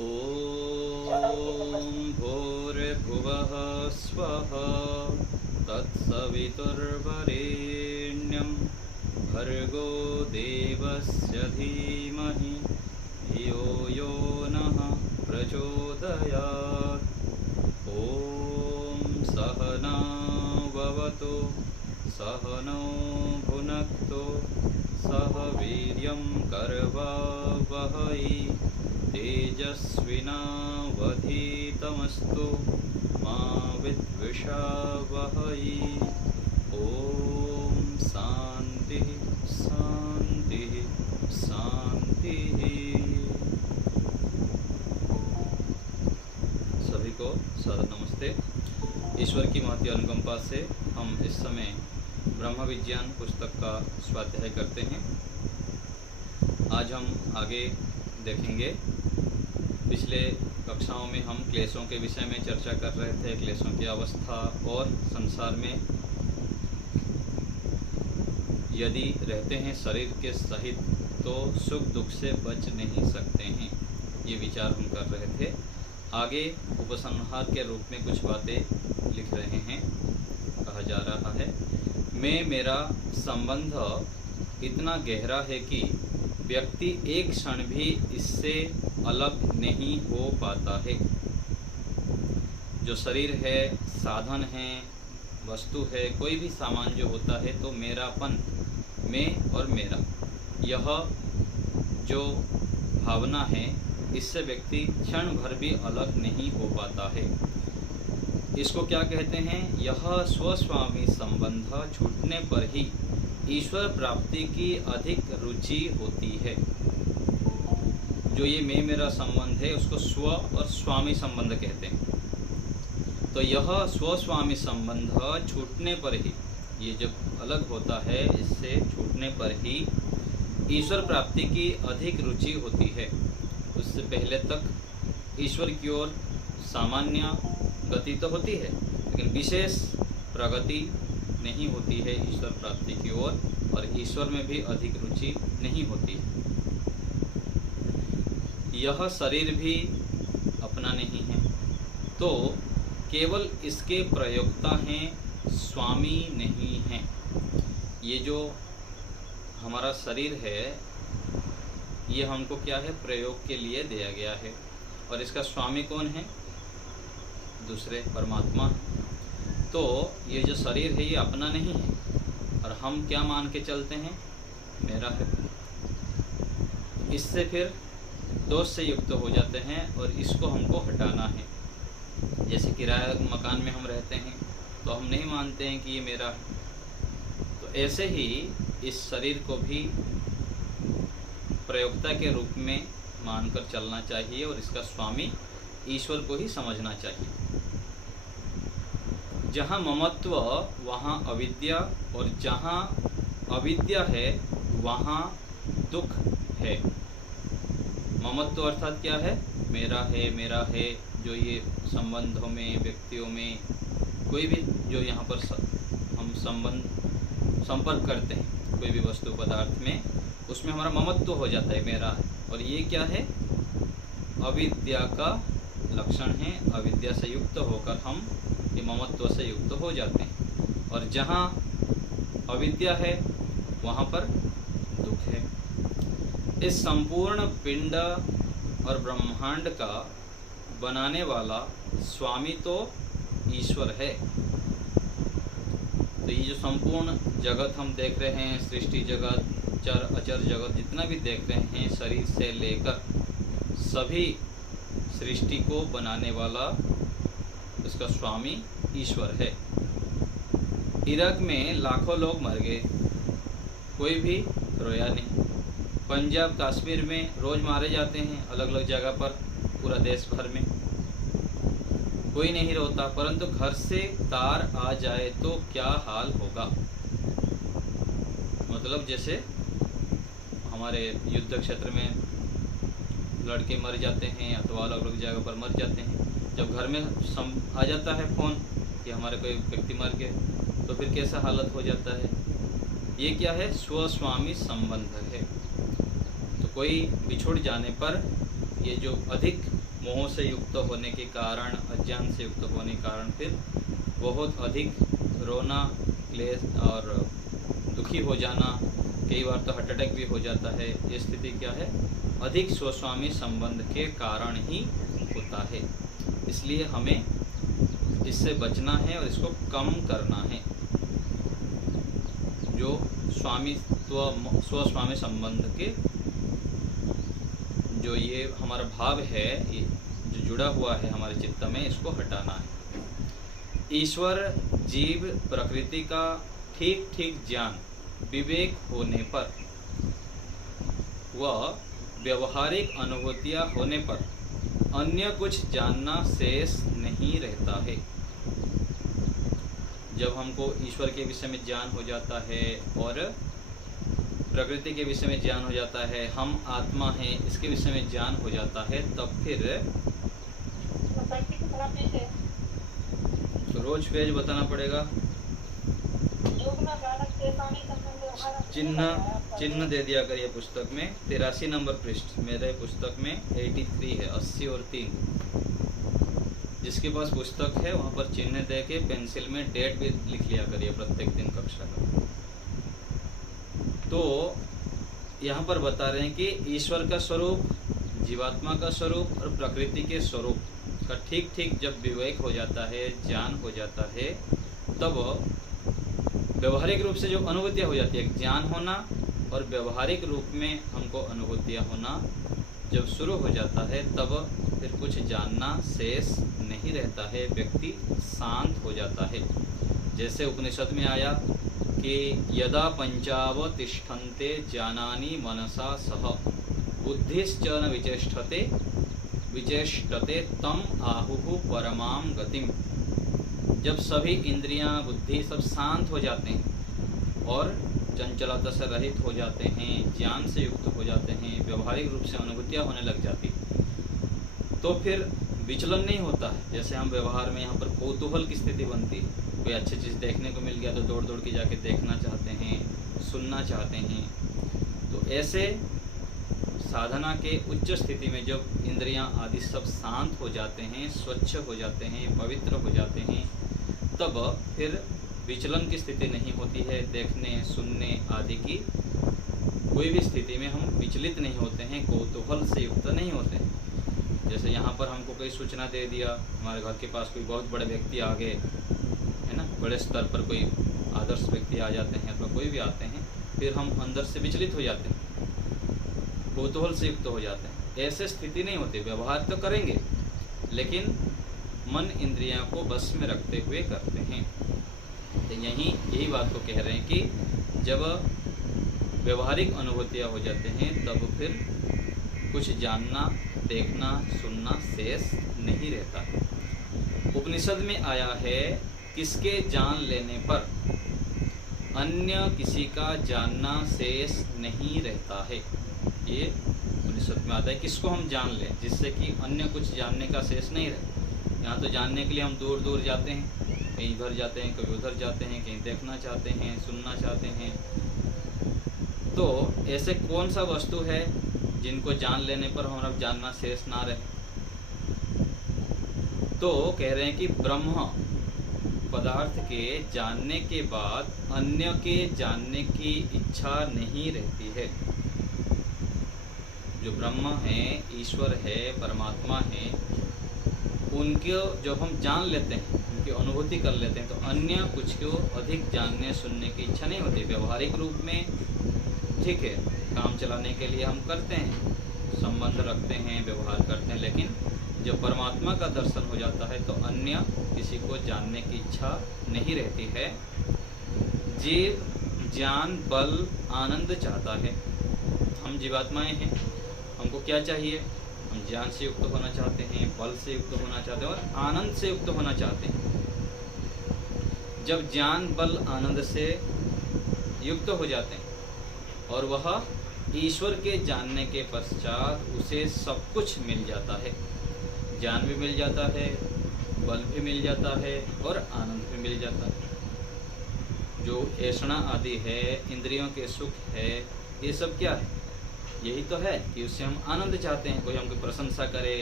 ॐ भूर्भुवः स्वः तत्सवितुर्वरेण्यं भर्गो देवस्य धीमहि धियो यो नः प्रचोदयात्। ॐ सहना भवतु सहनौ भुनक्तु सह वीर्यं करवावहै तेजस्विनावधीतमस्तु मा विद्विषावहै। ॐ शान्तिः शान्तिः शान्तिः। सभी को सादर नमस्ते। ईश्वर की महती अनुकंपा से हम इस समय ब्रह्म विज्ञान पुस्तक का स्वाध्याय करते हैं। आज हम आगे देखेंगे। पिछले कक्षाओं में हम क्लेशों के विषय में चर्चा कर रहे थे, क्लेशों की अवस्था और संसार में यदि रहते हैं शरीर के सहित तो सुख दुख से बच नहीं सकते हैं, ये विचार हम कर रहे थे। आगे उपसंहार के रूप में कुछ बातें लिख रहे हैं। कहा जा रहा है, मैं मेरा संबंध इतना गहरा है कि व्यक्ति एक क्षण भी इससे अलग नहीं हो पाता है। जो शरीर है, साधन है, वस्तु है, कोई भी सामान जो होता है तो मेरापन, मैं और मेरा, यह जो भावना है इससे व्यक्ति क्षण भर भी अलग नहीं हो पाता है। इसको क्या कहते हैं? यह स्वस्वामी संबंध छूटने पर ही ईश्वर प्राप्ति की अधिक रुचि होती है। जो ये मैं मेरा संबंध है उसको स्व और स्वामी संबंध कहते हैं। तो यह स्वस्वामी संबंध छूटने पर ही, ये जब अलग होता है इससे छूटने पर ही ईश्वर प्राप्ति की अधिक रुचि होती है। उससे पहले तक ईश्वर की ओर सामान्य गति तो होती है लेकिन विशेष प्रगति नहीं होती है ईश्वर प्राप्ति की ओर, और ईश्वर में भी अधिक रुचि नहीं होती। यह शरीर भी अपना नहीं है, तो केवल इसके प्रयोक्ता हैं, स्वामी नहीं हैं। ये जो हमारा शरीर है ये हमको क्या है? प्रयोग के लिए दिया गया है, और इसका स्वामी कौन है? दूसरे परमात्मा। तो ये जो शरीर है ये अपना नहीं है, और हम क्या मान के चलते हैं? मेरा है। इससे फिर दोष से युक्त हो जाते हैं और इसको हमको हटाना है। जैसे किराया मकान में हम रहते हैं तो हम नहीं मानते हैं कि ये मेरा है, तो ऐसे ही इस शरीर को भी प्रयोक्ता के रूप में मानकर चलना चाहिए और इसका स्वामी ईश्वर को ही समझना चाहिए। जहाँ ममत्व वहाँ अविद्या, और जहाँ अविद्या है वहाँ दुख है। ममत्व अर्थात क्या है? मेरा है। जो ये संबंधों में, व्यक्तियों में, कोई भी जो यहाँ पर हम संपर्क करते हैं कोई भी वस्तु पदार्थ में, उसमें हमारा ममत्व हो जाता है, मेरा है। और ये क्या है? अविद्या का लक्षण है। अविद्या से युक्त होकर हम ये ममत्व से युक्त हो जाते हैं, और जहाँ अविद्या है वहाँ पर दुख है। इस संपूर्ण पिंड और ब्रह्मांड का बनाने वाला स्वामी तो ईश्वर है। तो ये जो संपूर्ण जगत हम देख रहे हैं, सृष्टि जगत, चर अचर जगत, जितना भी देख रहे हैं, शरीर से लेकर सभी सृष्टि को बनाने वाला उसका स्वामी ईश्वर है। इराक में लाखों लोग मर गए, कोई भी रोया नहीं। पंजाब कश्मीर में रोज मारे जाते हैं अलग अलग जगह पर, पूरा देश भर में कोई नहीं रोता। परंतु घर से तार आ जाए तो क्या हाल होगा? मतलब जैसे हमारे युद्ध क्षेत्र में लड़के मर जाते हैं अथवा अलग अलग जगह पर मर जाते हैं, जब घर में आ जाता है फ़ोन कि हमारे कोई व्यक्ति मर गए, तो फिर कैसा हालत हो जाता है? ये क्या है? स्वस्वामी संबंध है। तो कोई बिछुड़ जाने पर ये जो अधिक मोह से युक्त होने के कारण, अज्ञान से युक्त होने के कारण फिर बहुत अधिक रोना, क्लेश और दुखी हो जाना, कई बार तो हार्ट अटैक भी हो जाता है। ये स्थिति क्या है? अधिक स्वस्वामी संबंध के कारण ही होता है। इसलिए हमें इससे बचना है और इसको कम करना है। जो स्वस्वामी संबंध के जो ये हमारा भाव है, ये जो जुड़ा हुआ है हमारे चित्त में, इसको हटाना है। ईश्वर, जीव, प्रकृति का ठीक ठीक ज्ञान विवेक होने पर व व्यवहारिक अनुभूतियां होने पर अन्य कुछ जानना शेष नहीं रहता है। जब हमको ईश्वर के विषय में ज्ञान हो जाता है और प्रकृति के विषय में ज्ञान हो जाता है, हम आत्मा हैं इसके विषय में ज्ञान हो जाता है, तब फिर रोज पेज बताना पड़ेगा। चिन्ह दे दिया करिए पुस्तक में। 83 नंबर पृष्ठ मेरे पुस्तक में 83 है, 80 और 3। जिसके पास पुस्तक है वहाँ पर चिन्ह दे के पेंसिल में डेट भी लिख लिया करिए प्रत्येक दिन कक्षा का। तो यहाँ पर बता रहे हैं कि ईश्वर का स्वरूप, जीवात्मा का स्वरूप और प्रकृति के स्वरूप का ठीक ठीक जब विवेक हो जाता है, ज्ञान हो जाता है, तब व्यवहारिक रूप से जो अनुभूतियाँ हो जाती है, ज्ञान होना और व्यवहारिक रूप में हमको अनुभूतियाँ होना जब शुरू हो जाता है, तब फिर कुछ जानना शेष नहीं रहता है, व्यक्ति शांत हो जाता है। जैसे उपनिषद में आया कि यदा पंचावतिष्ठन्ते ज्ञानानि मनसा सह बुद्धिश्च न विचेष्टते तम आहुः परमां गतिम। जब सभी इंद्रियां, बुद्धि सब शांत हो जाते हैं और चंचलता से रहित हो जाते हैं, ज्ञान से युक्त हो जाते हैं, व्यवहारिक रूप से अनुभूतियाँ होने लग जाती, तो फिर विचलन नहीं होता है। जैसे हम व्यवहार में यहाँ पर कौतूहल की स्थिति बनती है, कोई अच्छी चीज़ देखने को मिल गया तो दौड़ दौड़ के जाके देखना चाहते हैं, सुनना चाहते हैं। तो ऐसे साधना के उच्च स्थिति में जब इंद्रियां आदि सब शांत हो जाते हैं, स्वच्छ हो जाते हैं, पवित्र हो जाते हैं, तब फिर विचलन की स्थिति नहीं होती है। देखने, सुनने आदि की कोई भी स्थिति में हम विचलित नहीं होते हैं, कौतूहल से युक्त नहीं होते हैं। जैसे यहाँ पर हमको कोई सूचना दे दिया, हमारे घर के पास कोई बहुत बड़े व्यक्ति आ गए, है ना, बड़े स्तर पर कोई आदर्श व्यक्ति आ जाते हैं अथवा कोई भी आते हैं, फिर हम अंदर से विचलित हो जाते हैं, कौतूहल से युक्त हो जाते हैं। ऐसे स्थिति नहीं होती। व्यवहार तो करेंगे लेकिन मन इंद्रियों को बस में रखते हुए करते हैं। तो यही बात को कह रहे हैं कि जब व्यवहारिक अनुभूतियाँ हो जाते हैं, तब फिर कुछ जानना, देखना, सुनना शेष नहीं रहता। उपनिषद में आया है, किसके जान लेने पर अन्य किसी का जानना शेष नहीं रहता है। ये उपनिषद में आता है, किसको हम जान लें जिससे कि अन्य कुछ जानने का शेष नहीं रहे। यहाँ तो जानने के लिए हम दूर दूर जाते हैं, कहीं इधर जाते हैं, कभी उधर जाते हैं, कहीं देखना चाहते हैं, सुनना चाहते हैं। तो ऐसे कौन सा वस्तु है जिनको जान लेने पर हमारा जानना शेष ना रहे? तो कह रहे हैं कि ब्रह्म पदार्थ के जानने के बाद अन्य के जानने की इच्छा नहीं रहती है। जो ब्रह्म है, ईश्वर है, परमात्मा है, उनको जब हम जान लेते हैं, उनकी अनुभूति कर लेते हैं, तो अन्य कुछ को अधिक जानने सुनने की इच्छा नहीं होती। व्यवहारिक रूप में ठीक है, काम चलाने के लिए हम करते हैं, संबंध रखते हैं, व्यवहार करते हैं, लेकिन जब परमात्मा का दर्शन हो जाता है तो अन्य किसी को जानने की इच्छा नहीं रहती है। जीव ज्ञान, बल, आनंद चाहता है। हम जीवात्माएं हैं, हमको क्या चाहिए? हम ज्ञान से युक्त होना चाहते हैं, बल से युक्त होना चाहते हैं और आनंद से युक्त होना चाहते हैं। जब ज्ञान, बल, आनंद से युक्त हो जाते हैं और वह ईश्वर के जानने के पश्चात उसे सब कुछ मिल जाता है। ज्ञान भी मिल जाता है, बल भी मिल जाता है और आनंद भी मिल जाता है। जो ऐषणा आदि है, इंद्रियों के सुख है, ये सब क्या है? यही तो है कि उससे हम आनंद चाहते हैं। कोई हमको प्रशंसा करे,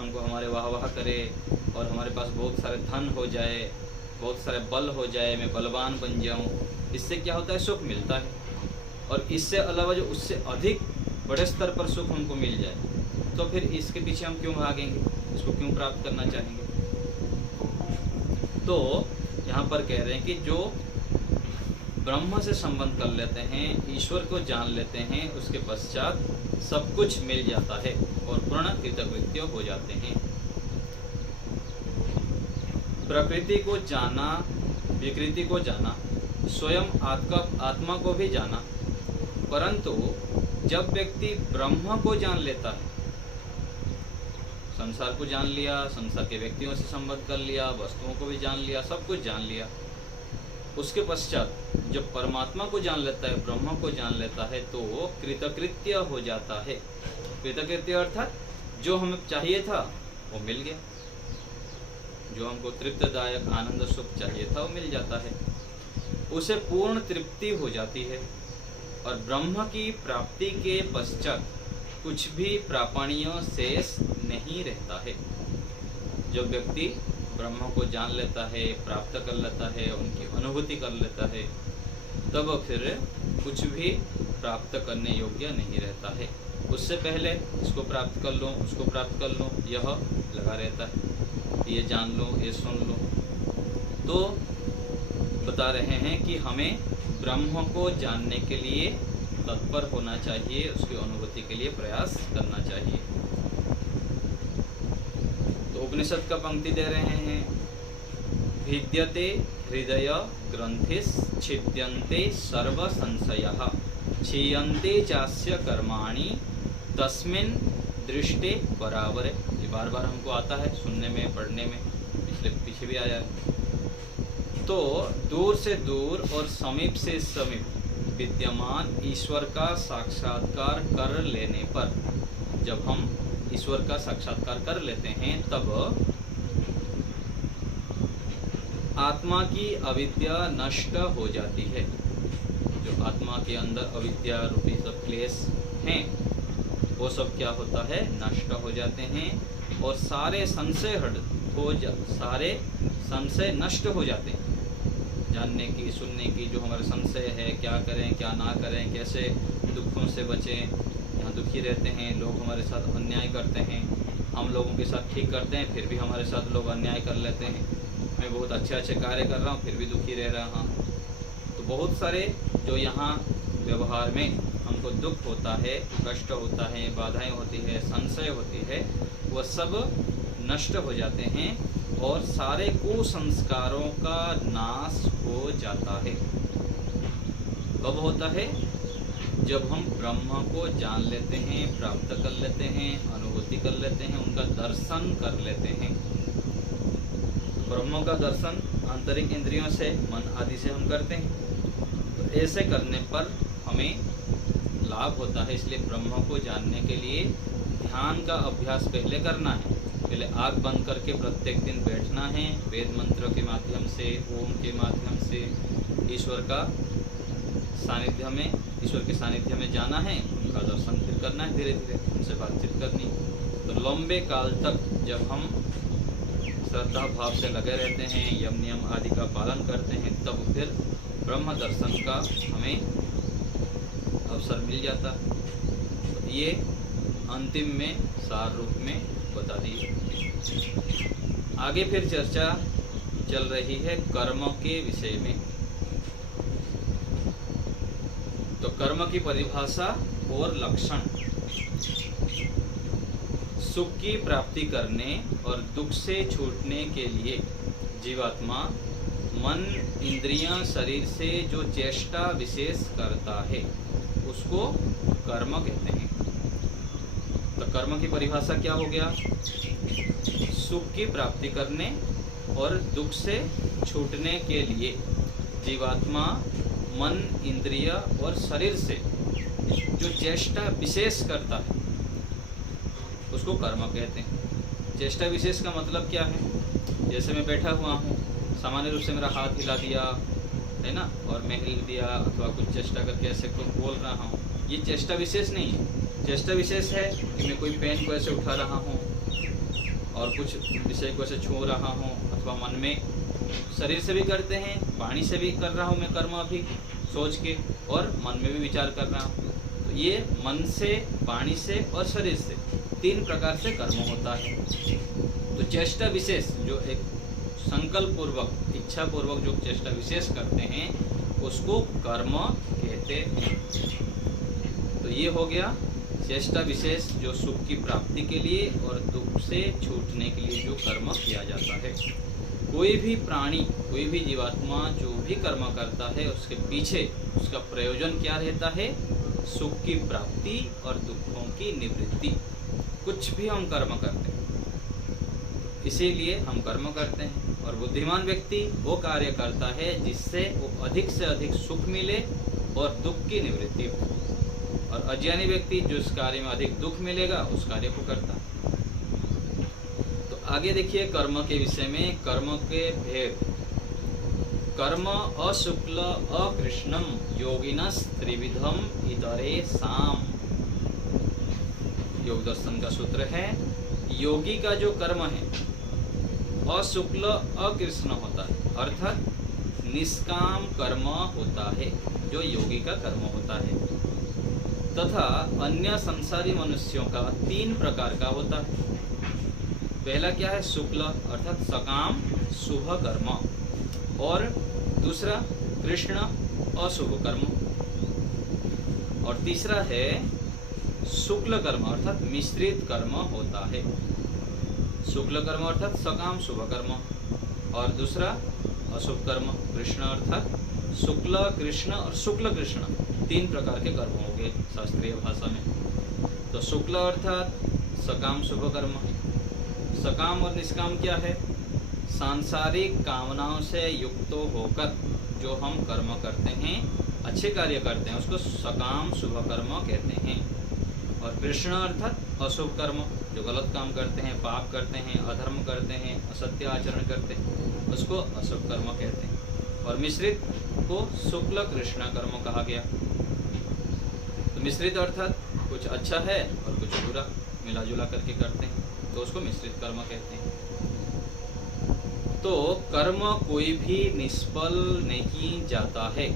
हमको हमारे वाह वाह करे और हमारे पास बहुत सारे धन हो जाए, बहुत सारे बल हो जाए, मैं बलवान बन जाऊं, इससे क्या होता है, सुख मिलता है। और इससे अलावा जो उससे अधिक बड़े स्तर पर सुख हमको मिल जाए तो फिर इसके पीछे हम क्यों भागेंगे, इसको क्यों प्राप्त करना चाहेंगे। तो यहाँ पर कह रहे हैं कि जो ब्रह्म से संबंध कर लेते हैं, ईश्वर को जान लेते हैं, उसके पश्चात सब कुछ मिल जाता है और पूर्ण कृतकृत्य हो जाते हैं। प्रकृति को जाना, विकृति को जाना, स्वयं आत्मा को भी जाना, परंतु जब व्यक्ति ब्रह्म को जान लेता है, संसार को जान लिया, संसार के व्यक्तियों से संबंध कर लिया, वस्तुओं को भी जान लिया, सब कुछ जान लिया, उसके पश्चात जब परमात्मा को जान लेता है, ब्रह्म को जान लेता है, तो वो कृतकृत्य हो जाता है। कृतकृत्य अर्थात जो हमें चाहिए था वो मिल गया, जो हमको तृप्तदायक आनंद सुख चाहिए था वो मिल जाता है, उसे पूर्ण तृप्ति हो जाती है। और ब्रह्म की प्राप्ति के पश्चात कुछ भी प्रापणीय शेष नहीं रहता है। जब व्यक्ति ब्रह्म को जान लेता है, प्राप्त कर लेता है, उनकी अनुभूति कर लेता है, तब फिर कुछ भी प्राप्त करने योग्य नहीं रहता है। उससे पहले इसको प्राप्त कर लो, उसको प्राप्त कर लो, यह लगा रहता है, ये जान लो, ये सुन लो। तो बता रहे हैं कि हमें ब्रह्म को जानने के लिए तत्पर होना चाहिए, उसकी अनुभूति के लिए प्रयास करना चाहिए। तो उपनिषद का पंक्ति दे रहे हैं, भिद्यते हृदय ग्रंथिस् छिद्यन्ते सर्व संशयः क्षीयन्ते चास्य कर्माणि तस्मिन् दृष्टे बराबर। ये बार बार हमको आता है सुनने में, पढ़ने में, पीछे भी आया है। तो दूर से दूर और समीप से समीप विद्यमान ईश्वर का साक्षात्कार कर लेने पर, जब हम ईश्वर का साक्षात्कार कर लेते हैं, तब आत्मा की अविद्या नष्ट हो जाती है। जो आत्मा के अंदर अविद्या रूपी सब क्लेश हैं, वो सब क्या होता है, नष्ट हो जाते हैं और सारे संशय सारे संशय नष्ट हो जाते हैं। जानने की, सुनने की जो हमारे संशय है, क्या करें क्या ना करें, कैसे दुखों से बचें, यहाँ दुखी रहते हैं, लोग हमारे साथ अन्याय करते हैं, हम लोगों के साथ ठीक करते हैं, फिर भी हमारे साथ लोग अन्याय कर लेते हैं। मैं बहुत अच्छे अच्छे कार्य कर रहा हूँ, फिर भी दुखी रह रहा हूँ। तो बहुत सारे जो यहाँ व्यवहार में हमको दुख होता है, कष्ट होता है, बाधाएं होती है, संशय होती है, वह सब नष्ट हो जाते हैं और सारे कुसंस्कारों का नाश हो जाता है। कब होता है, जब हम ब्रह्म को जान लेते हैं, प्राप्त कर लेते हैं, अनुभूति कर लेते हैं, उनका दर्शन कर लेते हैं। ब्रह्म का दर्शन आंतरिक इंद्रियों से, मन आदि से हम करते हैं। तो ऐसे करने पर हमें लाभ होता है। इसलिए ब्रह्म को जानने के लिए ध्यान का अभ्यास पहले करना है। पहले आँख बंद करके प्रत्येक दिन बैठना है, वेद मंत्र के माध्यम से, ओम के माध्यम से ईश्वर का सानिध्य में, ईश्वर के सानिध्य में जाना है, उनका दर्शन फिर करना है, धीरे धीरे उनसे बातचीत करनी। तो लंबे काल तक जब हम श्रद्धा भाव से लगे रहते हैं, यम नियम आदि का पालन करते हैं, तब फिर ब्रह्म दर्शन का हमें अवसर मिल जाता। तो ये अंतिम में सार रूप में बता दिए। आगे फिर चर्चा चल रही है कर्म के विषय में। तो कर्म की परिभाषा और लक्षण। सुख की प्राप्ति करने और दुख से छूटने के लिए जीवात्मा मन, इंद्रियां, शरीर से जो चेष्टा विशेष करता है उसको कर्म कहते हैं। तो कर्म की परिभाषा क्या हो गया? सुख की प्राप्ति करने और दुख से छूटने के लिए जीवात्मा मन, इंद्रिय और शरीर से जो चेष्टा विशेष करता है उसको कर्म कहते हैं। चेष्टा विशेष का मतलब क्या है? जैसे मैं बैठा हुआ हूँ, सामान्य रूप से मेरा हाथ हिला दिया है ना, और मैं हिल दिया अथवा कुछ चेष्टा करके ऐसे कुछ बोल रहा हूँ, ये चेष्टा विशेष नहीं है। चेष्टा विशेष है कि मैं कोई पेन को ऐसे उठा रहा हूँ, और कुछ विषय को ऐसे छू रहा हूँ, अथवा मन में शरीर से भी करते हैं, वाणी से भी कर रहा हूँ मैं कर्म अभी सोच के, और मन में भी विचार कर रहा हूँ। तो ये मन से, वाणी से और शरीर से 3 प्रकार से कर्म होता है। तो चेष्टा विशेष जो एक संकल्प पूर्वक, इच्छा पूर्वक जो चेष्टा विशेष करते हैं उसको कर्म कहते हैं। तो ये हो गया चेष्टा विशेष जो सुख की प्राप्ति के लिए और दुख से छूटने के लिए जो कर्म किया जाता है। कोई भी प्राणी, कोई भी जीवात्मा जो भी कर्म करता है उसके पीछे उसका प्रयोजन क्या रहता है? सुख की प्राप्ति और दुखों की निवृत्ति। कुछ भी हम कर्म करते हैं, इसीलिए हम कर्म करते हैं। और बुद्धिमान व्यक्ति वो कार्य करता है जिससे वो अधिक से अधिक सुख मिले और दुख की निवृत्ति हो, और अज्ञानी व्यक्ति जो इस कार्य में अधिक दुख मिलेगा उस कार्य को करता है। तो आगे देखिए कर्म के विषय में, कर्म के भेद। कर्म अशुक्ल अकृष्णम योगिनस् त्रिविधम इतरे साम। योग दर्शन का सूत्र है, योगी का जो कर्म है अशुक्ल अकृष्ण होता है, अर्थात निष्काम कर्म होता है जो योगी का कर्म होता है, तथा अन्य संसारी मनुष्यों का 3 प्रकार का होता है। पहला क्या है? शुक्ल अर्थात सकाम शुभ कर्म, और दूसरा कृष्ण अशुभ कर्म, और तीसरा है शुक्ल कर्म अर्थात मिश्रित कर्म होता है। शुक्ल कर्म अर्थात सकाम शुभ कर्म, और दूसरा अशुभ कर्म कृष्ण अर्थात शुक्ल कृष्ण और शुक्ल कृष्ण 3 प्रकार के कर्म हो गए शास्त्रीय भाषा में। तो शुक्ल अर्थात सकाम शुभ कर्म। सकाम और निष्काम क्या है? सांसारिक कामनाओं से युक्त होकर जो हम कर्म करते हैं, अच्छे कार्य करते हैं, उसको सकाम शुभ कर्म कहते हैं। और कृष्ण अर्थात अशुभ कर्म, जो गलत काम करते हैं, पाप करते हैं, अधर्म करते हैं, असत्य आचरण करते हैं, उसको अशुभ कर्म कहते हैं। और मिश्रित को शुक्ल कृष्ण कर्म कहा गया। तो मिश्रित अर्थात कुछ अच्छा है और कुछ बुरा मिला जुला करके करते हैं, तो उसको मिश्रित कर्म कहते हैं। तो कर्म कोई भी निष्फल नहीं जाता है,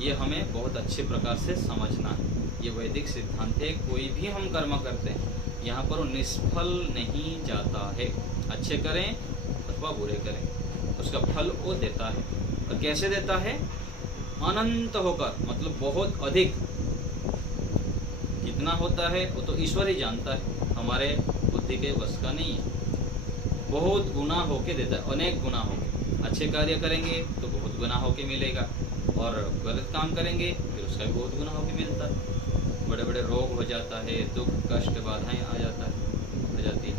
ये हमें बहुत अच्छे प्रकार से समझना है। ये वैदिक सिद्धांत है, कोई भी हम कर्म करते हैं यहाँ पर वो निष्फल नहीं जाता है। अच्छे करें अथवा बुरे करें, उसका फल वो देता है। और कैसे देता है? अनंत होकर, मतलब बहुत अधिक। कितना होता है वो तो ईश्वर ही जानता है, हमारे बुद्धि के बस का नहीं है। बहुत गुना होके देता है, अनेक गुना होके। अच्छे कार्य करेंगे तो बहुत गुना होके मिलेगा, और गलत काम करेंगे फिर उसका भी बहुत गुना होके मिलता है। बड़े बड़े रोग हो जाता है, दुख कष्ट बाधाएं आ जाती है।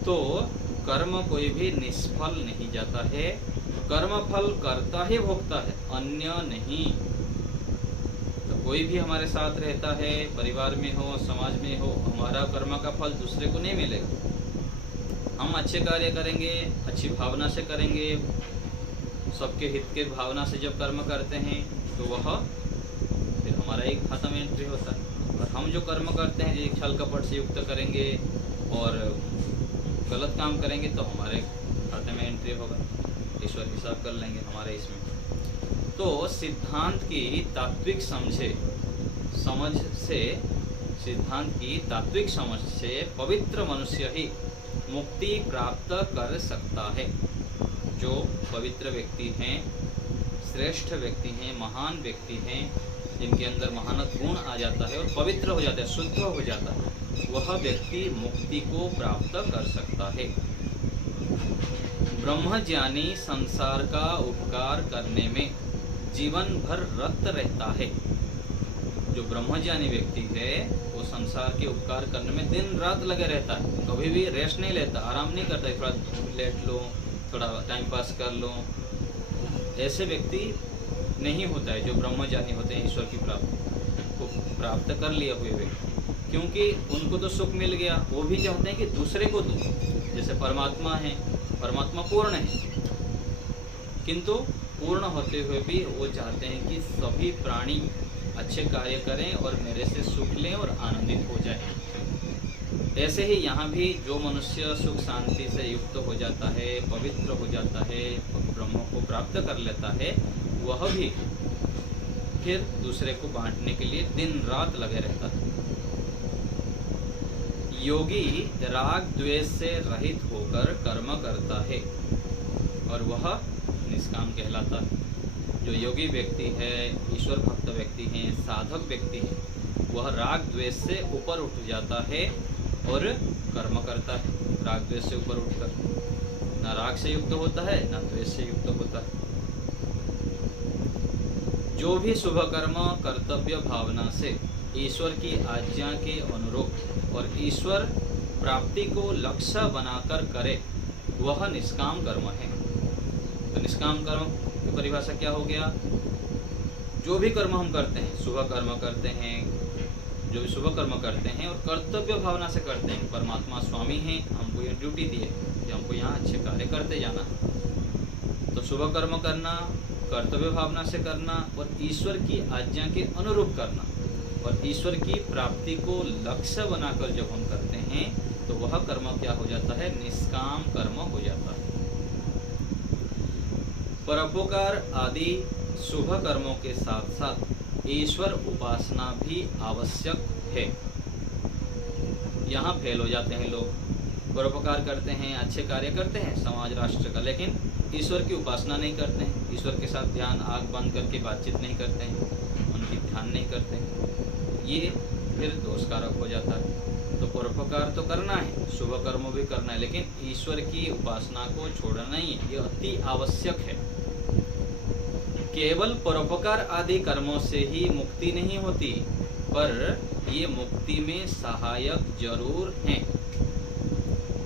तो कर्म कोई भी निष्फल नहीं जाता है, कर्म फल करता ही भोगता है, अन्य नहीं। तो कोई भी हमारे साथ रहता है, परिवार में हो, समाज में हो, हमारा कर्म का फल दूसरे को नहीं मिलेगा। हम अच्छे कार्य करेंगे, अच्छी भावना से करेंगे, सबके हित के भावना से जब कर्म करते हैं तो वह फिर हमारा एक खाता में एंट्री होता है। और हम जो कर्म करते हैं, जो छल कपट से युक्त करेंगे और गलत काम करेंगे तो हमारे खाते में एंट्री होगा, ईश्वर हिसाब कर लेंगे हमारे इसमें। तो सिद्धांत की तात्विक समझ से पवित्र मनुष्य ही मुक्ति प्राप्त कर सकता है। जो पवित्र व्यक्ति हैं, श्रेष्ठ व्यक्ति हैं, महान व्यक्ति हैं, जिनके अंदर महानत गुण आ जाता है और पवित्र हो जाता है, शुद्ध हो जाता है, वह व्यक्ति मुक्ति को प्राप्त कर सकता है। ब्रह्मज्ञानी संसार का उपकार करने में जीवन भर रत रहता है। जो ब्रह्मज्ञानी व्यक्ति है वो संसार के उपकार करने में दिन रात लगे रहता है, कभी भी रेस्ट नहीं लेता, आराम नहीं करता, थोड़ा लेट लो, थोड़ा टाइम पास कर लो। ऐसे व्यक्ति नहीं होता है जो ब्रह्मज्ञानी होते हैं, ईश्वर की प्राप्ति को प्राप्त कर लिया हुए व्यक्ति, क्योंकि उनको तो सुख मिल गया, वो भी चाहते हैं कि दूसरे को दो। जैसे परमात्मा है, परमात्मा पूर्ण है, किंतु पूर्ण होते हुए भी वो चाहते हैं कि सभी प्राणी अच्छे कार्य करें और मेरे से सुख लें और आनंदित हो जाएं। ऐसे ही यहाँ भी जो मनुष्य सुख शांति से युक्त हो जाता है, पवित्र हो जाता है, ब्रह्म को प्राप्त कर लेता है, वह भी फिर दूसरे को बांटने के लिए दिन रात लगे रहता है। योगी राग द्वेष से रहित होकर कर्म करता है और वह निष्काम कहलाता है। जो योगी व्यक्ति है, ईश्वर भक्त व्यक्ति है, साधक व्यक्ति है, वह राग द्वेष से ऊपर उठ जाता है और कर्म करता है। राग द्वेष से ऊपर उठकर ना राग से युक्त होता है, ना द्वेष से युक्त होता है। जो भी शुभ कर्म कर्तव्य भावना से ईश्वर की आज्ञा के अनुरूप और ईश्वर प्राप्ति को लक्ष्य बनाकर करे, वह निष्काम कर्म है। तो निष्काम कर्म की परिभाषा क्या हो गया? जो भी कर्म हम करते हैं, शुभ कर्म करते हैं, जो भी शुभ कर्म करते हैं और कर्तव्य भावना से करते हैं, परमात्मा स्वामी हैं, हमको ये ड्यूटी दी है कि हमको यहाँ अच्छे कार्य करते जाना। तो शुभ कर्म करना, कर्तव्य भावना से करना और ईश्वर की आज्ञा के अनुरूप करना और ईश्वर की प्राप्ति को लक्ष्य बनाकर जब हम करते हैं तो वह कर्म क्या हो जाता है? निष्काम कर्म हो जाता है। परोपकार आदि शुभ कर्मों के साथ साथ ईश्वर उपासना भी आवश्यक है। यहाँ फेल हो जाते हैं लोग। परोपकार करते हैं, अच्छे कार्य करते हैं समाज राष्ट्र का, लेकिन ईश्वर की उपासना नहीं करते हैं, ईश्वर के साथ ध्यान आँख बंद करके बातचीत नहीं करते हैं, उनकी ध्यान नहीं करते हैं, ये फिर दोषकारक हो जाता है। तो परोपकार तो करना है, शुभ कर्म भी करना है, लेकिन ईश्वर की उपासना को छोड़ना नहीं है, ये अति आवश्यक है। केवल परोपकार आदि कर्मों से ही मुक्ति नहीं होती, पर ये मुक्ति में सहायक जरूर हैं।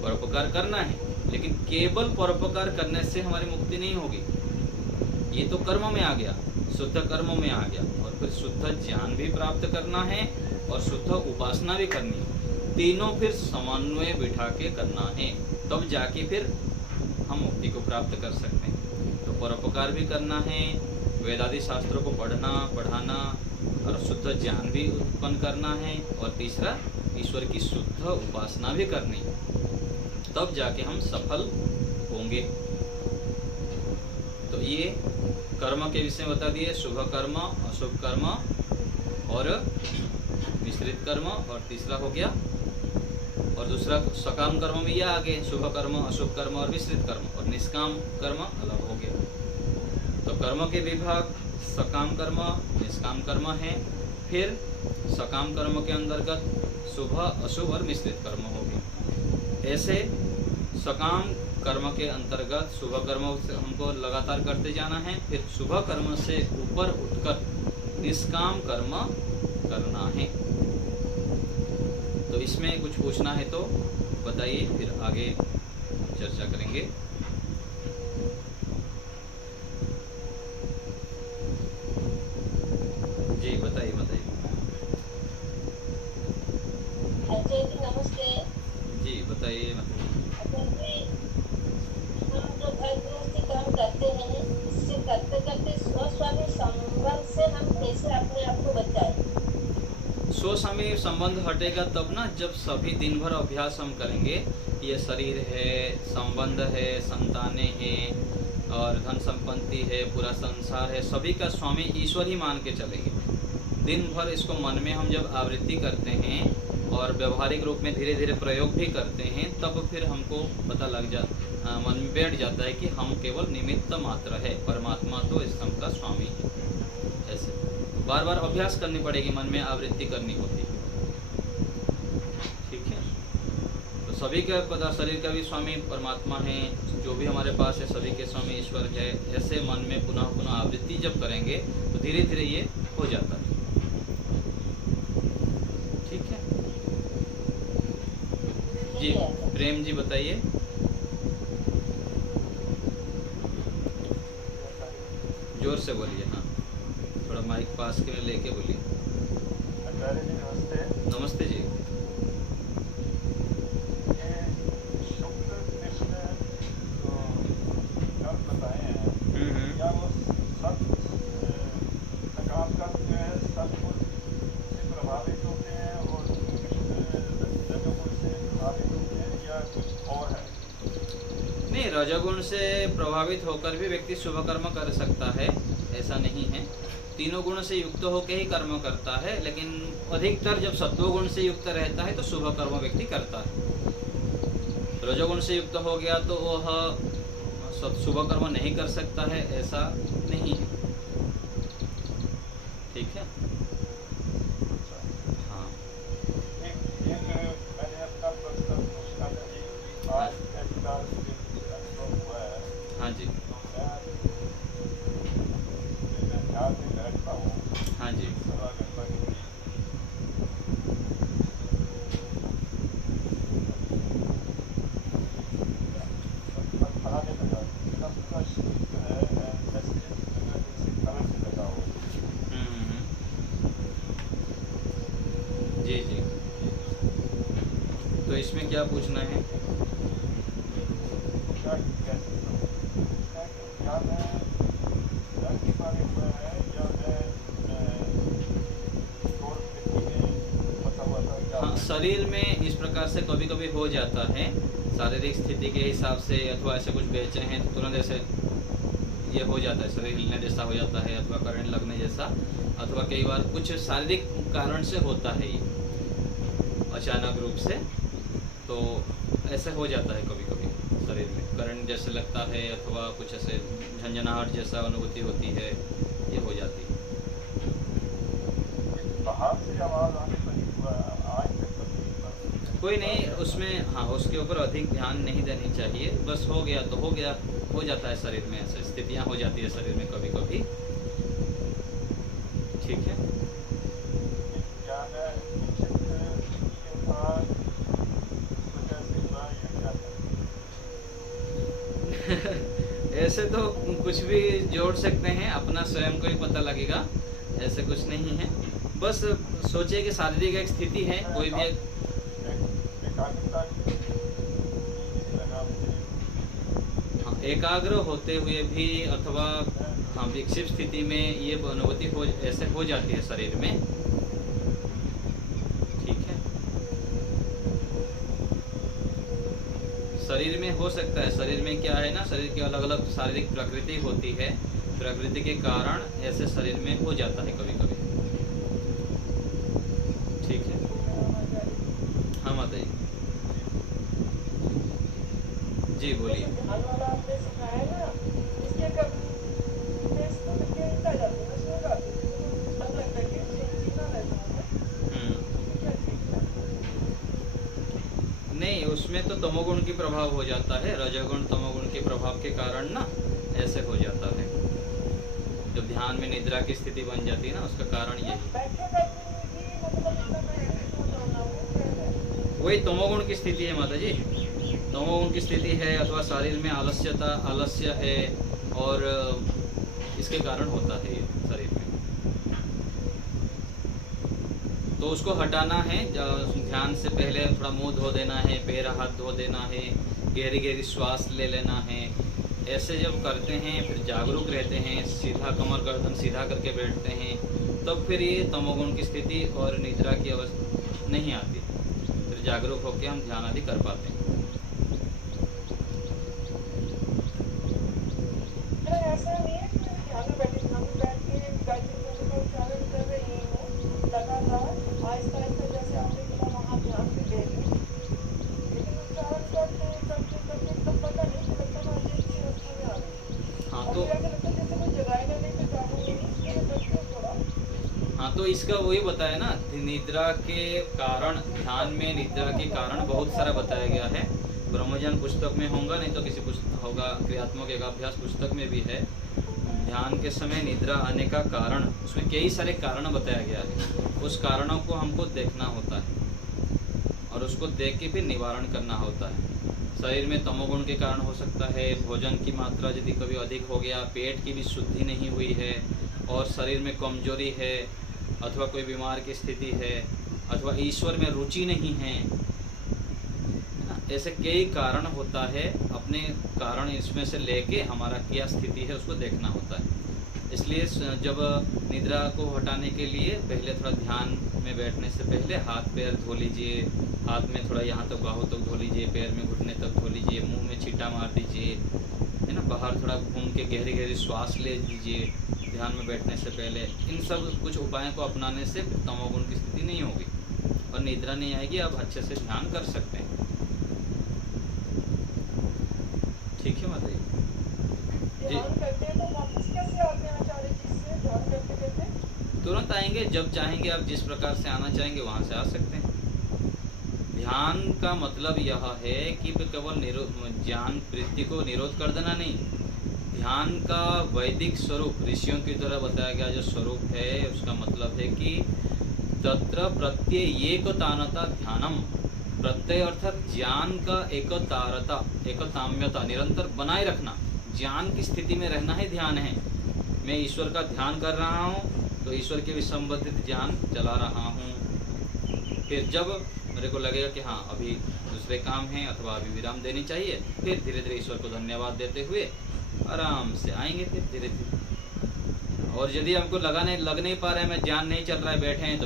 परोपकार करना है, लेकिन केवल परोपकार करने से हमारी मुक्ति नहीं होगी। ये तो कर्म में आ गया, शुद्ध कर्मों में आ गया, और फिर शुद्ध ज्ञान भी प्राप्त करना है और शुद्ध उपासना भी करनी है। तीनों फिर समन्वय बिठा के करना है, तब जाके फिर हम मुक्ति को प्राप्त कर सकते हैं। तो परोपकार भी करना है, वेदादि शास्त्रों को पढ़ना, पढ़ाना और शुद्ध ज्ञान भी उत्पन्न करना है, और तीसरा ईश्वर की शुद्ध उपासना भी करनी है, तब जाके हम सफल होंगे। तो ये कर्म के विषय बता दिए, शुभ कर्म, अशुभ कर्म और मिश्रित कर्म, और तीसरा हो गया, और दूसरा सकाम कर्म में यह आगे शुभ कर्म, अशुभ कर्म और मिश्रित कर्म, और निष्काम कर्म अलग हो गया। तो कर्म के विभाग सकाम कर्म, निष्काम कर्म है। फिर सकाम कर्म के अंतर्गत शुभ, अशुभ और मिश्रित कर्म हो गए। ऐसे सकाम कर्म के अंतर्गत शुभ कर्म से हमको लगातार करते जाना है, फिर शुभ कर्म से ऊपर उठकर निष्काम कर्म करना है। तो इसमें कुछ पूछना है तो बताइए, फिर आगे चर्चा करेंगे। जी बताइए बताइए। अजय जी नमस्ते। जी बताइए। हम जो घर गृहस्थी काम करते हैं, इससे करते करते स्वस्वामी संबंध से हम कैसे अपने आप को बचाएं? स्वस्वामी संबंध हटेगा तब ना, जब सभी दिन भर अभ्यास हम करेंगे। ये शरीर है, संबंध है, संतानें हैं और धन संपत्ति है, पूरा संसार है, सभी का स्वामी ईश्वर ही मान के चलेंगे। दिन भर इसको मन में हम जब आवृत्ति करते हैं और व्यवहारिक रूप में धीरे धीरे प्रयोग भी करते हैं, तब फिर हमको पता लग मन में बैठ जाता है कि हम केवल निमित्त मात्र है, परमात्मा तो इस सब का स्वामी है। ऐसे बार बार अभ्यास करनी पड़ेगी, मन में आवृत्ति करनी होती है। ठीक है, तो सभी का पता, शरीर का भी स्वामी परमात्मा है, जो भी हमारे पास है सभी के स्वामी ईश्वर है। ऐसे मन में पुनः पुनः आवृत्ति जब करेंगे तो धीरे धीरे ये हो जाता है। ठीक है जी। प्रेम जी बताइए। जोर से बोलिए। हाँ, थोड़ा माइक पास के में लेके बोलिए। आचार्य जी नमस्ते। नमस्ते जी। ये शुक्ल कृष्ण कर्म बताए हैं, क्या वो सब सकाम कर्म जो है सत्पुरुष से प्रभावित होते हैं और कृष्ण रजोगुण से रजोगुण से प्रभावित होकर भी व्यक्ति शुभ कर्म कर सकता है, ऐसा नहीं है। तीनों गुण से युक्त होकर ही कर्म करता है, लेकिन अधिकतर जब सत्वगुण से युक्त रहता है तो शुभ कर्म व्यक्ति करता है। रजोगुण से युक्त हो गया तो वह शुभ कर्म नहीं कर सकता है, ऐसा नहीं है। ठीक है, हाँ। मैंने अपना प्रश्न पूछना था जी, आज का विकास अनुभव हुआ है, हाँ जी, मैं ध्यान में बैठता हूँ, हाँ जी, सवा घंटा के लिए, पढ़ाने लगा, मेरा पूरा शरीर जो है जैसे करंट लगा हो। जी जी। तो इसमें क्या पूछना है? क्या कैसे क्या मैं ध्यान के बारे में है या और व्यक्ति में पता हुआ था क्या? हाँ, शरीर में इस प्रकार से कभी कभी हो जाता है, शारीरिक स्थिति के हिसाब से, अथवा ऐसे कुछ बेचे हैं तो तुरंत ऐसे ये हो जाता है, शरीर हिलने जैसा हो जाता है, अथवा करंट लगने जैसा, अथवा कई बार कुछ शारीरिक कारण से होता है ये अचानक रूप से, तो ऐसे हो जाता है कभी कभी शरीर में करंट जैसे लगता है, अथवा कुछ ऐसे झंझनाहट जैसा अनुभूति होती है, ये हो जाती है। बाहर से आवाज आने पर ही हुआ, आज तक तो नहीं हुआ। कोई नहीं उसमें, हाँ उसके ऊपर अधिक ध्यान नहीं देनी चाहिए, बस हो गया तो हो गया, हो जाता है शरीर में, ऐसे स्थितियाँ हो जाती है शरीर में कभी कभी। ठीक है, क्या है निश्चित के बाद वजह से हुआ या क्या था? ऐसे तो कुछ भी जोड़ सकते हैं, अपना स्वयं को ही पता लगेगा, ऐसे कुछ नहीं है। बस सोचिए कि शारीरिक एक स्थिति है, कोई भी एक एकाग्रता लगा मुझे। हाँ, एकाग्र होते हुए भी अथवा हाँ विक्षिप्त स्थिति में ये अनुभूति हो ऐसे हो जाती है शरीर में। ठीक है, शरीर में हो सकता है, शरीर में क्या है ना, शरीर की अलग अलग शारीरिक प्रकृति होती है, प्रकृति के कारण ऐसे शरीर में हो जाता है कभी कभी। ठीक है, हाँ माता जी, जी बोलिए। ध्यान वाला आपने सिखाया ना, इसके कभी फेसबुक पे क्या जाते हैं, उसमें जाते हैं, सब लगता है कि जीना रहता है, क्या ठीक है? नहीं, उसमें तो तमोगुण की प्रभाव हो जाता है, रजोगुण तमोगुण के प्रभाव के कारण ना ऐसे हो जाता है। जब ध्यान में निद्रा की स्थिति बन जाती है ना, उसका कारण यही, बैठे बैठे ही मतलब इतना मैं तो जाना हूँ, क्या है? वही तमोगुण की स्थिति है माता जी, तमोगुण की स्थिति है, अथवा शरीर में आलस्य है, और इसके कारण होता है ये शरीर में। तो उसको हटाना है, ध्यान से पहले थोड़ा मुंह धो देना है, पैर हाथ धो देना है, गहरी गहरी श्वास ले लेना है। ऐसे जब करते हैं फिर जागरूक रहते हैं, सीधा कमर गर्दन सीधा करके बैठते हैं, तब फिर ये तमोगुण की स्थिति और निद्रा की अवस्था नहीं आती, फिर जागरूक होकर हम ध्यान आदि कर पाते हैं। ऐसा नहीं है कि मैं ध्यान में बैठ के गायत्री मंत्र का उच्चारण कर रही हूँ लगातार, आहिस्ता आहिस्ता, जैसे आपने बोला वहाँ ध्यान में दे दी, लेकिन उच्चारण करते तब पता नहीं चलता, मैं अच्छी अवस्था में आ गई। हाँ और तो फिर ऐसा लगता है जैसे कोई जगाएगा नहीं तो जागूंगी नहीं, इसलिए मैं करती हूँ थोड़ा। हाँ, तो इसका वही बताया ना, निद्रा के कारण, ध्यान में निद्रा के कारण बहुत सारा बताया गया है। ब्रह्मज्ञान पुस्तक में होगा, नहीं तो किसी पुस्तक होगा, क्रियात्मक एकाभ्यास पुस्तक में भी है। ध्यान के समय निद्रा आने का कारण, उसमें कई सारे कारण बताया गया है। उस कारणों को हमको देखना होता है और उसको देख के फिर निवारण करना होता है। शरीर में तमोगुण के कारण हो सकता है, भोजन की मात्रा यदि कभी अधिक हो गया, पेट की भी शुद्धि नहीं हुई है, और शरीर में कमजोरी है, अथवा कोई बीमार की स्थिति है, अथवा ईश्वर में रुचि नहीं है, ऐसे कई कारण होता है। अपने कारण इसमें से लेके हमारा क्या स्थिति है उसको देखना होता है। इसलिए जब निद्रा को हटाने के लिए पहले थोड़ा ध्यान में बैठने से पहले हाथ पैर धो लीजिए, हाथ में थोड़ा यहाँ तक बाहों तक धो लीजिए, पैर में घुटने तक धो लीजिए, मुंह में छींटा मार दीजिए, है ना, बाहर थोड़ा घूम के गहरी गहरी श्वास ले लीजिए ध्यान में बैठने से पहले। इन सब कुछ उपायों को अपनाने से तमोगुण की स्थिति नहीं होगी और निद्रा नहीं आएगी, आप अच्छे से ध्यान कर सकते हैं। ठीक है माता जी। ध्यान करते हैं तो वापस कैसे आते हैं आचार्य जी से ध्यान करते करते? तुरंत आएंगे, जब चाहेंगे आप, जिस प्रकार से आना चाहेंगे वहाँ से आ सकते हैं। ध्यान का मतलब यह है कि केवल ज्ञान वृत्ति को निरोध कर देना नहीं, ध्यान का वैदिक स्वरूप ऋषियों की तरह बताया गया जो स्वरूप है, उसका मतलब है कि तत्र प्रत्यय एकतानता ध्यानम, प्रत्यय अर्थात ज्ञान का एकतारता, एकताम्यता निरंतर बनाए रखना, ज्ञान की स्थिति में रहना ही ध्यान है। मैं ईश्वर का ध्यान कर रहा हूँ तो ईश्वर के संबंधित ज्ञान चला रहा हूँ। फिर जब मेरे को लगेगा कि हाँ अभी दूसरे काम हैं अथवा अभी विराम देनी चाहिए, फिर धीरे धीरे ईश्वर को धन्यवाद देते हुए आराम से आएंगे फिर धीरे धीरे। और यदि हमको लग नहीं पा रहा है, मैं ध्यान नहीं चल रहा है, बैठे हैं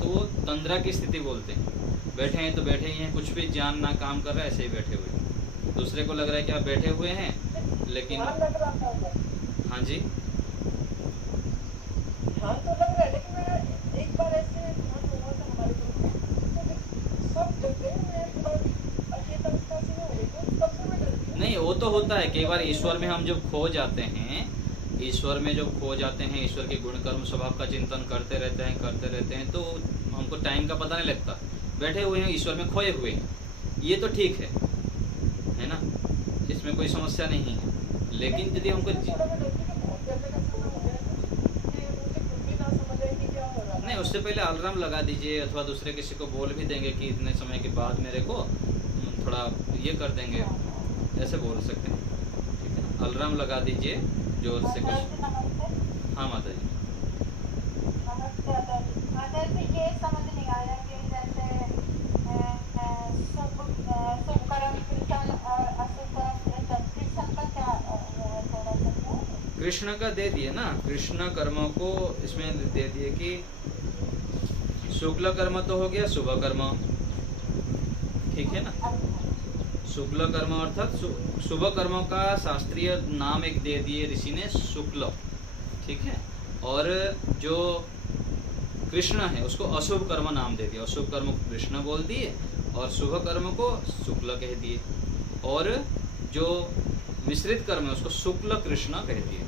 तो वो तंद्रा की स्थिति बोलते हैं। बैठे हैं तो बैठे ही हैं, कुछ भी ज्ञान ना काम कर रहा है, ऐसे ही बैठे हुए हैं। दूसरे को लग रहा है कि आप बैठे हुए हैं लेकिन ध्यान लग रहा था। हाँ जी, ध्यान तो लग रहा है, लेकिन मैं एक बार ऐसे ध्यान हुआ था हमारे ग्रुप में, तो सब जगह मैं थोड़ा अचेत अवस्था से हो गई, तो तब से मैं डरती हूँ। नहीं वो तो होता है, कई बार ईश्वर में हम जब खो जाते हैं, ईश्वर में जब खो जाते हैं, ईश्वर के गुण कर्म स्वभाव का चिंतन करते रहते हैं तो हमको टाइम का पता नहीं लगता। बैठे हुए हैं ईश्वर में खोए हुए हैं, ये तो ठीक है ना, इसमें कोई समस्या नहीं है। लेकिन यदि हमको थोड़ा मैं डरती हूँ, बहुत ज्यादा का समय हो गया है कि मुझे खुद भी ना समझ आए कि क्या हो रहा है। नहीं, उससे पहले अलार्म लगा दीजिए अथवा दूसरे किसी को बोल भी देंगे कि इतने समय के बाद मेरे को थोड़ा ये कर देंगे, ऐसे बोल सकते हैं। ठीक है ना, अलार्म लगा दीजिए जोर से कुछ। हाँ माता जी। नमस्ते। ये समझ नहीं आया कि जैसे शुभ कर्म कीर्तन और अशुभ कर्म कीर्तन, कृष्ण का क्या थोड़ा सा? कृष्ण का दे दिए ना, कृष्ण कर्मों को इसमें दे दिए कि शुक्ल कर्म तो हो गया, शुभ कर्म, ठीक है ना। शुक्ल कर्म अर्थात शुभ कर्मों का शास्त्रीय नाम एक दे दिए ऋषि ने, शुक्ल, ठीक है। और जो कृष्ण है उसको अशुभ कर्म नाम दे दिया, अशुभ कर्म को कृष्ण बोल दिए और शुभ कर्म को शुक्ल कह दिए, और जो मिश्रित कर्म है उसको शुक्ल कृष्ण कह दिए।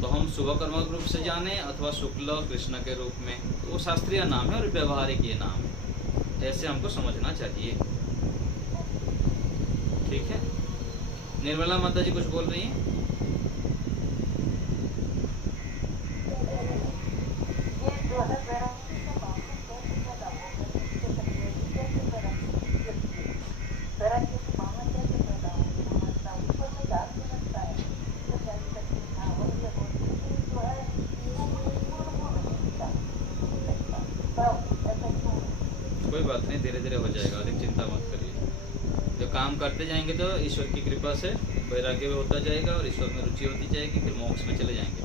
तो हम शुभ कर्म के रूप से जाने अथवा शुक्ल कृष्ण के रूप में, तो वो शास्त्रीय नाम है और व्यवहारिक ये नाम है, ऐसे हमको समझना चाहिए। ठीक है। निर्मला माता जी कुछ बोल रही हैं? कोई बात नहीं, धीरे धीरे हो जाएगा, अधिक चिंता मत करिए। जो काम करते जाएंगे तो ईश्वर की कृपा से वैराग्य भी होता जाएगा और ईश्वर में रुचि होती जाएगी, फिर मोक्ष में चले जाएंगे।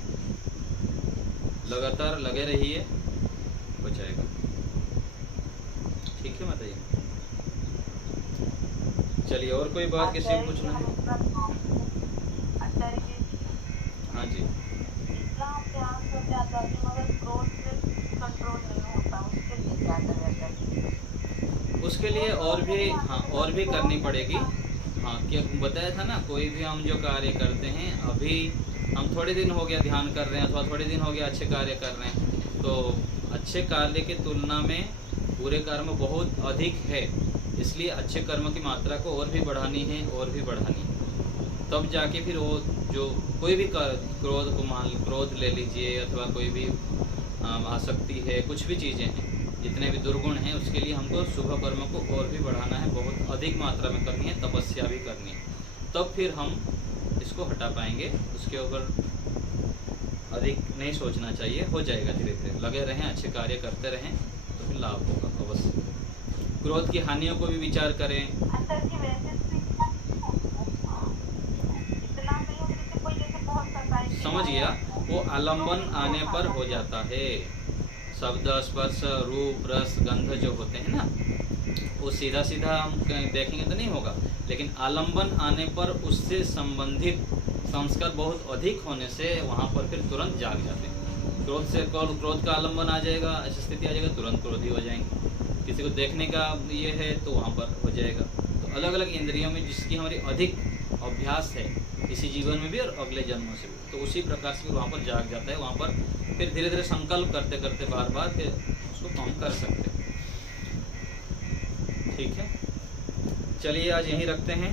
लगातार लगे रहिए, हो जाएगा। ठीक है माता जी। चलिए, और कोई बात किसी को पूछना है? हाँ जी। उसके लिए और भी, हाँ, और भी करनी पड़ेगी। हाँ, क्या बताया था ना, कोई भी हम जो कार्य करते हैं, अभी हम थोड़े दिन हो गया ध्यान कर रहे हैं अथवा थोड़े दिन हो गया अच्छे कार्य कर रहे हैं, तो अच्छे कार्य की तुलना में बुरे कर्म बहुत अधिक है, इसलिए अच्छे कर्म की मात्रा को और भी बढ़ानी है, और भी बढ़ानी है। तब जाके फिर वो जो कोई भी क्रोध को क्रोध ले लीजिए अथवा कोई भी आसक्ति है, कुछ भी चीज़ें हैं, जितने भी दुर्गुण हैं, उसके लिए हमको शुभ कर्म को और भी बढ़ाना है, बहुत अधिक मात्रा में करनी है, तपस्या भी करनी है, तब फिर हम इसको हटा पाएंगे। उसके ऊपर अधिक नहीं सोचना चाहिए, हो जाएगा धीरे धीरे। लगे रहें, अच्छे कार्य करते रहें तो फिर लाभ होगा अवश्य। क्रोध की हानियों को भी विचार करें। समझ गया, वो आलम्बन आने पर हो जाता है, शब्द, स्पर्श, रूप, रस, गंध जो होते हैं ना, वो सीधा सीधा हम देखेंगे तो नहीं होगा, लेकिन आलंबन आने पर उससे संबंधित संस्कार बहुत अधिक होने से वहाँ पर फिर तुरंत जाग जाते हैं। क्रोध से क्रोध का आलंबन आ जाएगा, ऐसी स्थिति आ जाएगा, तुरंत क्रोधी हो जाएंगे। किसी को देखने का ये है तो वहाँ पर हो जाएगा। तो अलग अलग इंद्रियों में जिसकी हमारी अधिक अभ्यास है इसी जीवन में भी और अगले जन्मों से भी, तो उसी प्रकार से वहाँ पर जाग जाता है। वहाँ पर फिर धीरे धीरे संकल्प करते करते बार बार फिर उसको कम कर सकते हैं। ठीक है, चलिए आज यहीं रखते हैं।